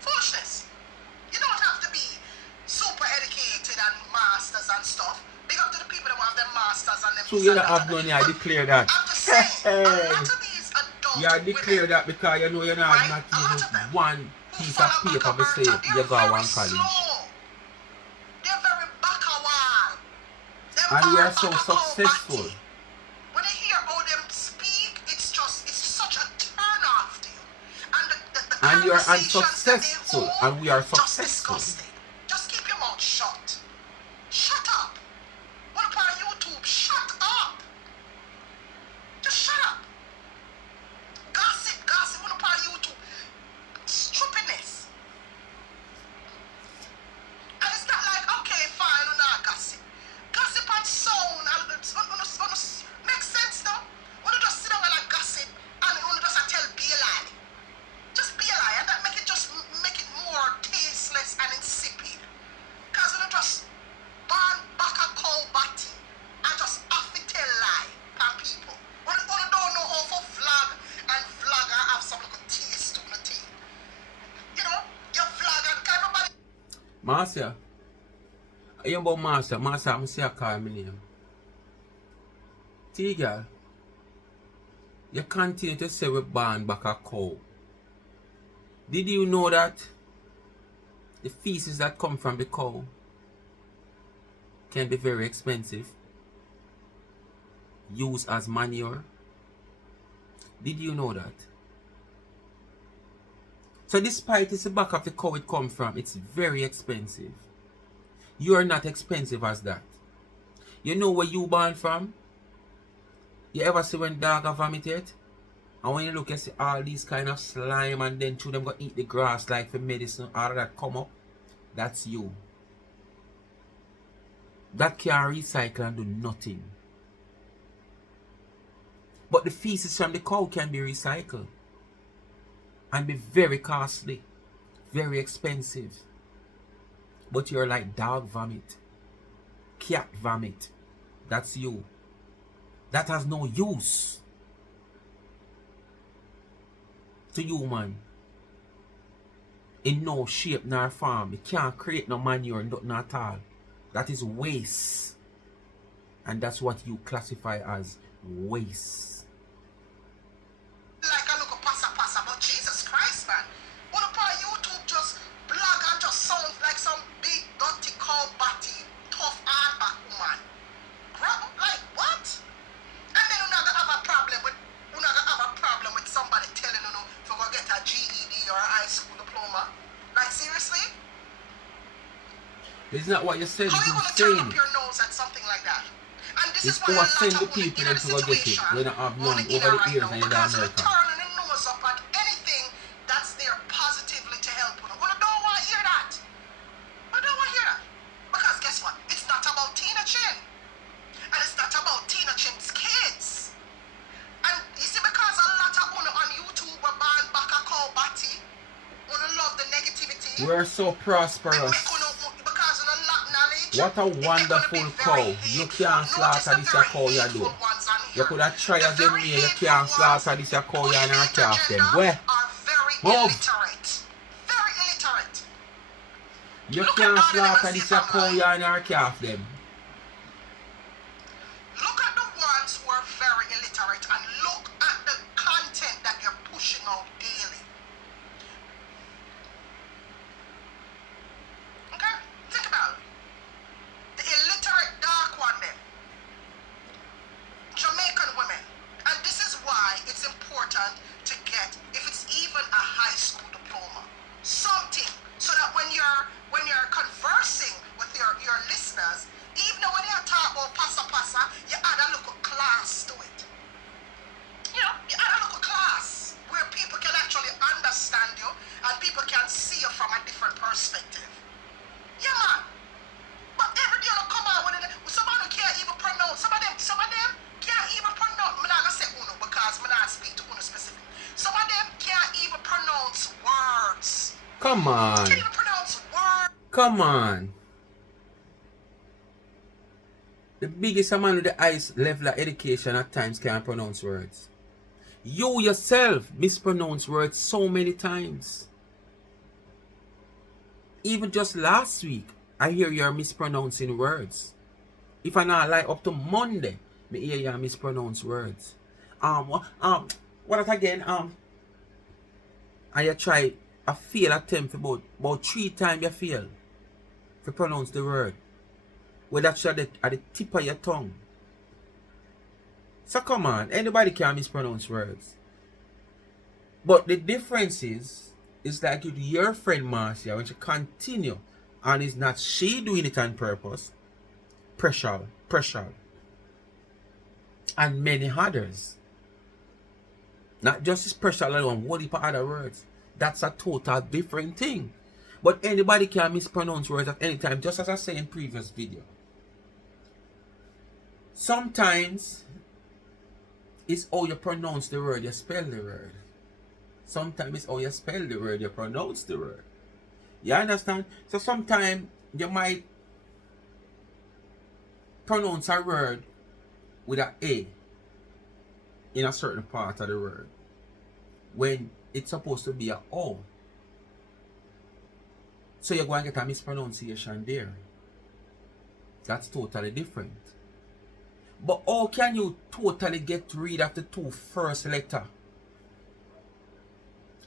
Foolishness. You don't have to be super educated and masters and stuff. Big up to the people that have their masters and them. So you don't have money, I declare that. I'm just saying, a lot of these adult You declare women, that because you know you don't have right? not A lot even of them one who piece follow of paper back to a say Bertha, you they're go very one college. slow. They're very back a while. Them And we are back so a successful. batty. When you hear how them speak, it's such a turn off to you. And the And you are conversations that they unsuccessful. hold, And we are just successful. disgusting. Just keep your mouth shut. Shut up. What upon YouTube? Shut up. Just shut up. Gossip. What upon YouTube? Stupidness. And it's not like, okay, fine, we're not gossip. Gossip and sound makes sense now. When you just sit down and like gossip and when you just tell be a lie. Just be a lie and that make it more tasteless and insipid. Cause when you just burn back a cow batty and just have to tell lie for people. When you don't know how to vlog and have some little taste to the thing. You know, you vlog and everybody. Marcia. You about Marcia. Marcia, I'm say I call my name. See, girl. You continue to say we born back a cow. Did you know that the feces that come from the cow can be very expensive? Used as manure. Did you know that? So despite it's the back of the cow it come from, it's very expensive. You are not expensive as that. You know where you born from? You ever see when dog have vomited? And when you look you see all these kind of slime and then through them go eat the grass like for medicine, all of that come up? That's you. That can recycle and do nothing. But the feces from the cow can be recycled. And be very costly. Very expensive. But you're like dog vomit. Cat vomit. That's you. That has no use to you, man. in no shape nor form. You can't create no manure, nothing at all. That is waste. And that's what you classify as waste. Like a look passa, but Jesus Christ, man. What about YouTube just blog and just sound like some big, dirty, cold, batty, tough, hardback woman? Like, what? And then you're not gonna have a problem with somebody telling you to go get a GED or a high school diploma. Like, seriously? It's not what you said. How are you gonna turn up your nose at something like that? And this it's is why a lot send the of people women to go get it. We don't have none over the years in because America. you're turning the nose up at anything that's there positively to help you. We don't want to hear that. We don't want to hear that. Because guess what? It's not about Tina Chin. And it's not about Tina Chin's kids. And you see, because a lot of women on YouTube are banned back a cow batty, wanna love the negativity. We're so prosperous. Because of a lot of knowledge. What a wonderful cow. You can't slaughter this a cow you do. You could have tried as them me, you can't slaughter this a cow you and a calf them. Where? Move! Very illiterate. You can't slaughter this a cow you and a calf them. Look at the ones who are very illiterate and look at the content that you're pushing out daily. Okay? Think about it. The illiterate dark one then. Jamaican women. And this is why it's important to get, if it's even a high school diploma, something, so that when you're conversing with your listeners, even when you talk about passa, you add a little class to it. You know, you add a little class where people can actually understand you and people can see you from a different perspective. Yeah, man. But every day you come out with it, somebody who can't even pronounce. Some of them can't even pronounce. I'm not gonna say uno because I'm not speak to uno specific. Some of them can't even pronounce words. Come on. Can't even pronounce words. Come on. The biggest man with the highest level of education at times can't pronounce words. You yourself mispronounce words so many times. Even just last week, I hear you're mispronouncing words. If I not lie, up to Monday, me hear you mispronounce words. What again? And you try a fail attempt about 3 times you fail to pronounce the word. Well, that's at the tip of your tongue. So come on, anybody can mispronounce words. But the difference is like with your friend Marcia, when she continue, and it's not she doing it on purpose, pressure, and many others. Not just this pressure alone, what heap of other words. That's a total different thing. But anybody can mispronounce words at any time, just as I said in previous video. Sometimes it's how you pronounce the word, you spell the word. Sometimes it's how you spell the word, you pronounce the word. You understand? So sometimes you might pronounce a word with an A in a certain part of the word when it's supposed to be an O. So you're going to get a mispronunciation there. That's totally different. But how can you totally get rid of the 2 first letters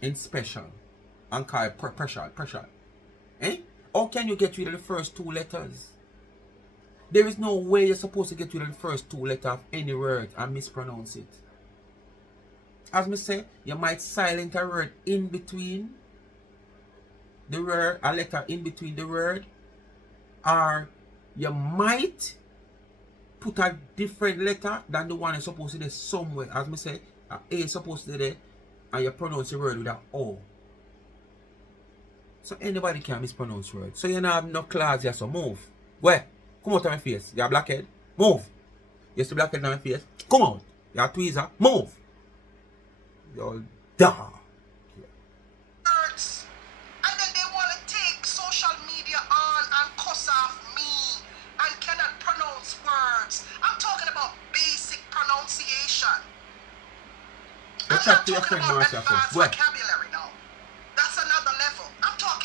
in special and call it pressure? Eh? How can you get rid of the first 2 letters? There is no way you're supposed to get rid of the first 2 letters of any word and mispronounce it. As me say, you might silent a word in between the word, a letter in between the word, or you might put a different letter than the one you're supposed to do somewhere. As me say, A is supposed to be there, and you pronounce the word with an O. So anybody can mispronounce words. So you don't have no class here, so move. Where? Come out of my face. You're a blackhead. Move. You see blackhead on my face. Come out. You're a tweezer. Move. You're dumb. Words. And then they want to take social media on and cuss off me and cannot pronounce words. I'm talking about basic pronunciation. Let's I'm talk to your talking friend about Marcia advanced first. Where? vocabulary now. That's another level. I'm talking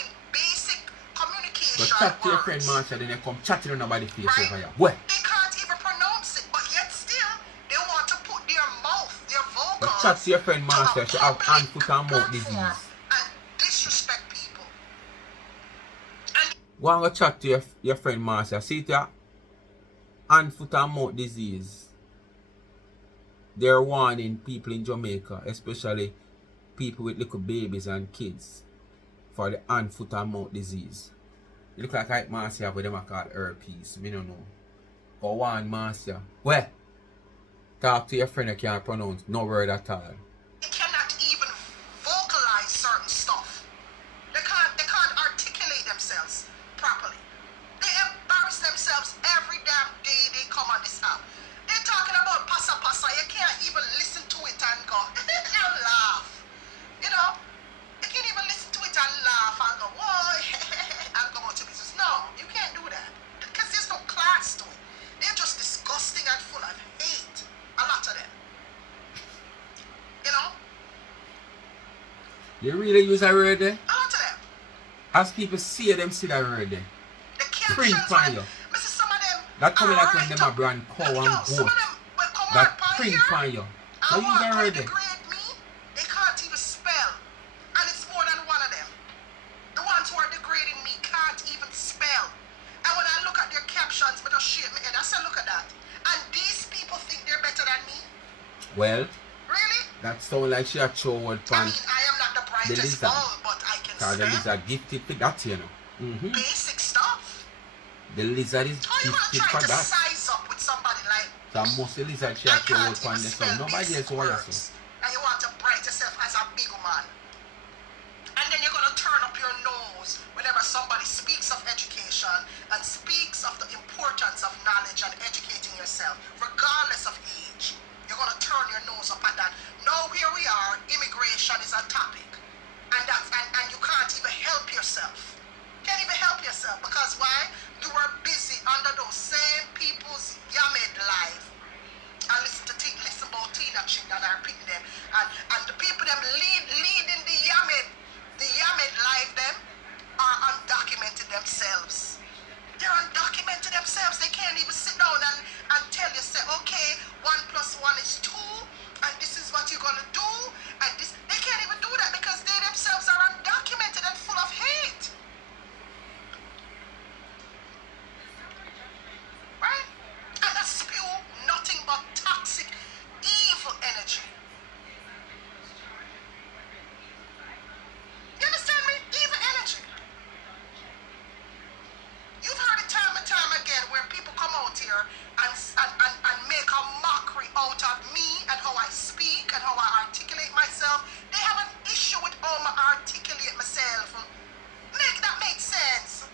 chat to your friend Marsha, then you come chatting on nobody's face over here. What? They can't even pronounce it, but yet still they want to put their mouth, their vocals. But chat to your friend Marsha, she have hand, foot and mouth disease. And disrespect people. And Go and go chat to your friend Marsha. See it here? Hand, foot and mouth disease. They're warning people in Jamaica, especially people with little babies and kids, for the hand, foot and mouth disease. You look like Marcia, but them are called herpes. Me don't know. Go one Marcia. Where? Talk to your friend who can't pronounce no word at all. they cannot even vocalize certain stuff. They can't articulate themselves properly. They embarrass themselves every damn day they come on this app. They're talking about pasa pasa. You can't even listen to it and go and laugh. You know, you can't even listen to it and laugh and go, whoa, and go out to business. No, you can't do that because there's no class to it. They're just disgusting and full of hate. A lot of them. You know, You really use a word there? a lot of them. As people see them see that word there. The Print captions, on right? you. Mrs. Some of them That coming are like when right them a up. brand cow Yo, and some goat. of them will come That up on print here. on you. I So use want a to word there. degrade me. They can't even spell. And it's more than one of them. The ones who are degrading me can't even spell. And when I look at their captions, but just shake my head. I say, look at that. And these people think they're better than me? Well, Really? that sound like she a throw word I pan. mean, I am not the brightest lizard. bulb, but I can Cause the spell lizard gifted for that, you know. basic stuff. The lizard is How you gonna gifted try for to that. size up with somebody like So most the lizard she a I throw can't word even pan there, so spell nobody basic else why you words. so. And you want to bright yourself as a big man. And then you're gonna turn up your nose whenever somebody speaks of education and speaks of the importance of knowledge and educating yourself, regardless of age. You're gonna turn your nose up at that. Now here we are, immigration is a topic. And you can't even help yourself. Can't even help yourself because why? You were busy under those same people's Yamed life. And listen about Tina Chick and are picking them. And the people them leading the Yamed life them are undocumented themselves. They're undocumented themselves. They can't even sit down and tell you, say, okay, 1 + 1 is 2, and this is what you're gonna do, and this they can't even do that because they themselves are undocumented and full of hate. Right? And that spew nothing but toxic, evil energy. You understand me? Evil energy. You've heard it time and time again where people come out here and make a mockery out of me and how I speak and how I articulate myself. They have an issue with how I articulate myself. Make that make sense.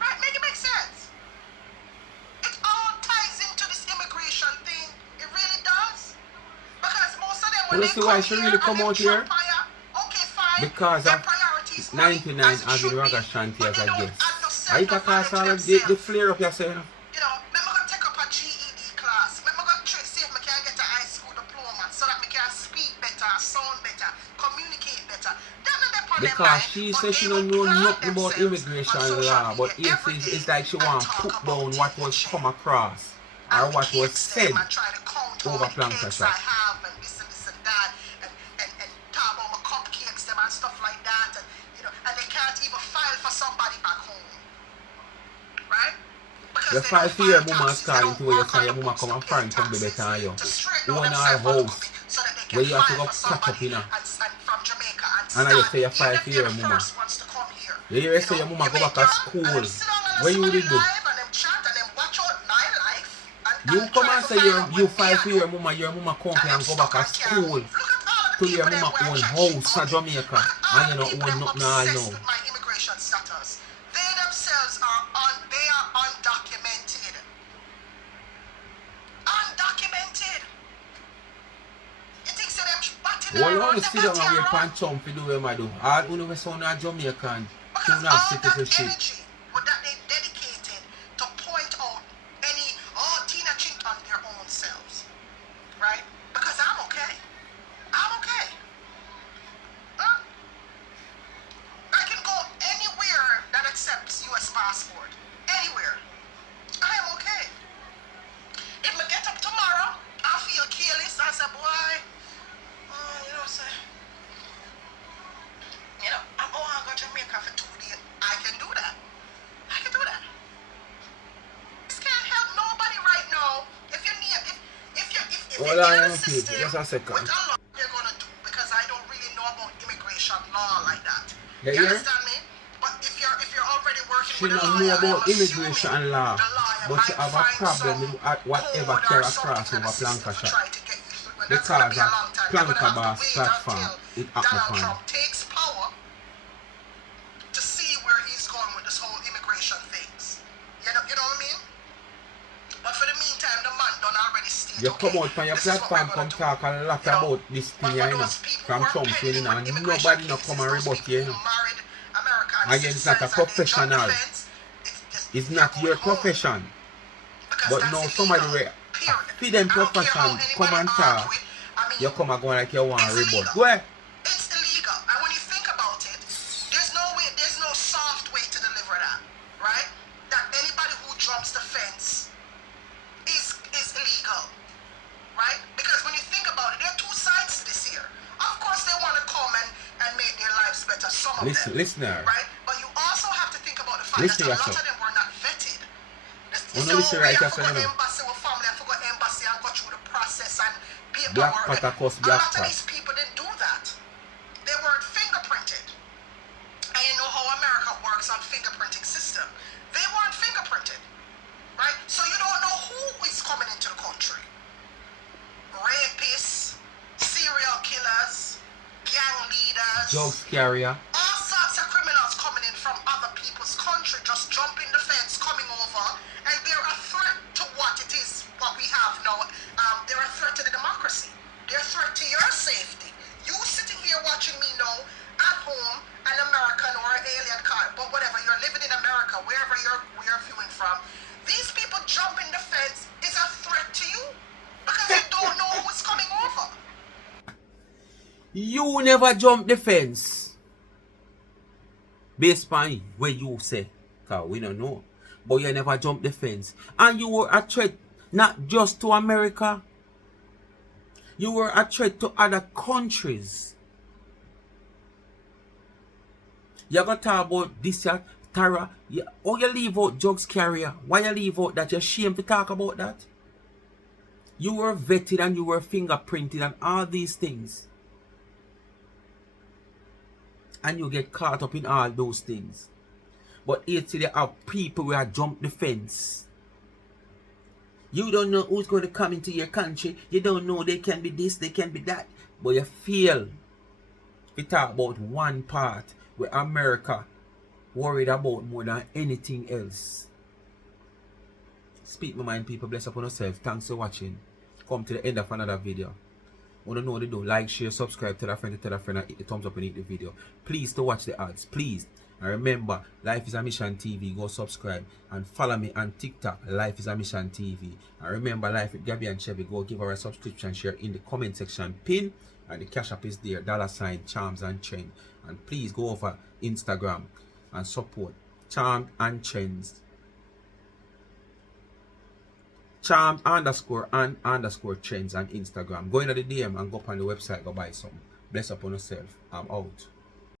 Right? Make it make sense. It all ties into this immigration thing. It really does. Because most of them when Well, they see why come she here really and come they out here? fire, okay, fine. Because their of priorities money, 99 as it having should be, Ragashanti but as they a don't guest. have no I self-knowledge cause all of the themselves. flare up yourself. You know, I'm going to take up a GED class. I'm going to see if I can get a high school diploma so that I can speak better, sound better, communicate better. That not depend on them Because life, she but says she they don't will know plant nothing about themselves immigration on social law, but media if every it's day like she and want to talk put about down what was teaching come across or and what was cakes said them and try to count how over many cakes Plantasha. I have and this and that and talk about my cupcakes them and stuff like that and you know and they can't even file for somebody back home. Right? Because The they file don't for your file mama taxes, they calling don't to where you work say on your the mama books come to and pay find from the taxes, better you. to straighten out Own our themselves out house of it so that they where can you have to file go for catch up somebody in her. and from Jamaica and And now you start, say you even file if for they're your the mama. first ones to come here. You hear say your mama you go make back to your- school. and them sit down and What you somebody would do? live and them chat and them watch out my life and You come try and to say find out you what file me for I your do. mama come And and them go back stuck to and can't school move. Look at all of to the your people mama them where own chat house shit in about me. Jamaica Look at all and you the don't people own them nothing all obsessed know. with my immigration status. They themselves are undocumented. Undocumented. You think so them batting Well, you around only the sit down and wait batty for around? chump to do what I do. All who know sound are Jamaican, Because soon all have that citizenship. energy that they dedicated to point out any Tina cheat on their own selves. Right? Because I'm okay. I'm okay. Huh? If Hold you on, get young a people, system, just a second. what a lot they're gonna do, because I don't really know about immigration law like that. Yeah, You yeah? understand me? But if you're already working She with a don't lawyer, know about I'm immigration assuming law, the lawyer but she might have a find problem some with whatever code or carry something across in over the system to Lancashire. try to get you through. And that's gonna Because be a of long time. You're gonna Planka have to Boss wait platform, until it happened Donald upon. Trump takes power to see where he's going with this whole immigration things. You know what I mean? But for the meantime, the man done already stated, You come out on your this is what we're platform, come gonna do. talk a lot You know, about this but thing, for you know, those people from who are Trump pending winning, with and immigration nobody no cases, come and those rebut people you, you who know. married American Again, it's not a citizens and they joined professional. the fence, It's you're not going your home, profession. because But that's now illegal. somebody will Period. feed them I don't care how profession, come anybody and argue talk. it. I mean, You come and go like you want it's to rebut. illegal. Where? It's illegal. And when you think about it, there's no way, there's no soft way to deliver that, right? That anybody who jumps the fence is illegal, right? Because when you think about it, there are two sides to this here. Of course, they want to come and make their lives better, some of them, Listener. right? But you also have to think about the fact Listen that a lot yourself. of them were not vetted. Oh, no, listen right, I just forgot so you know. embassy with family, I forgot embassy and go through the process and Black paperwork. Patacos, A Black lot of Pat. these people didn't do that. They weren't fingerprinted. And you know how America works on fingerprinting system. They weren't fingerprinted, right? So you don't know who is coming into the country. Rapists, serial killers, gang leaders, Drugs carrier. all sorts of criminals coming in from other people's country, just jumping the fence, coming over, and they're a threat to what it is, what we have now. They're a threat to the democracy. They're a threat to your safety. You sitting here watching me now at home, an American or an alien card, but whatever, you're living in America, wherever you're viewing from, these people jumping the fence is a threat to you because you don't know who's coming over. You never jump the fence. Based on where you say. Because we don't know. But you never jump the fence. And you were a threat not just to America. You were a threat to other countries. You got to talk about this, Tara. Oh, you leave out drugs carrier. Why you leave out that? You're ashamed to talk about that? You were vetted and you were fingerprinted and all these things. And you get caught up in all those things. But here today have people who have jumped the fence. You don't know who's going to come into your country. You don't know they can be this, they can be that. But you feel. We talk about one part where America worried about more than anything else. Speak my mind, people. Bless upon yourself. Thanks for watching. Come to the end of another video. Want to know what to do? Like, share, subscribe, tell a friend, and hit the thumbs up and hit the video. Please to watch the ads. Please. And remember, Life is a Mission TV. Go subscribe and follow me on TikTok. Life is a Mission TV. And remember, Life with Gabby and Chevy. Go give her a subscription share in the comment section. Pin. And the cash app is there. $ Charms and Trend. And please go over Instagram and support Charmed and Trends. Charmed _ trends on Instagram. Go into the DM and go up on the website, go buy something. Bless upon yourself. I'm out.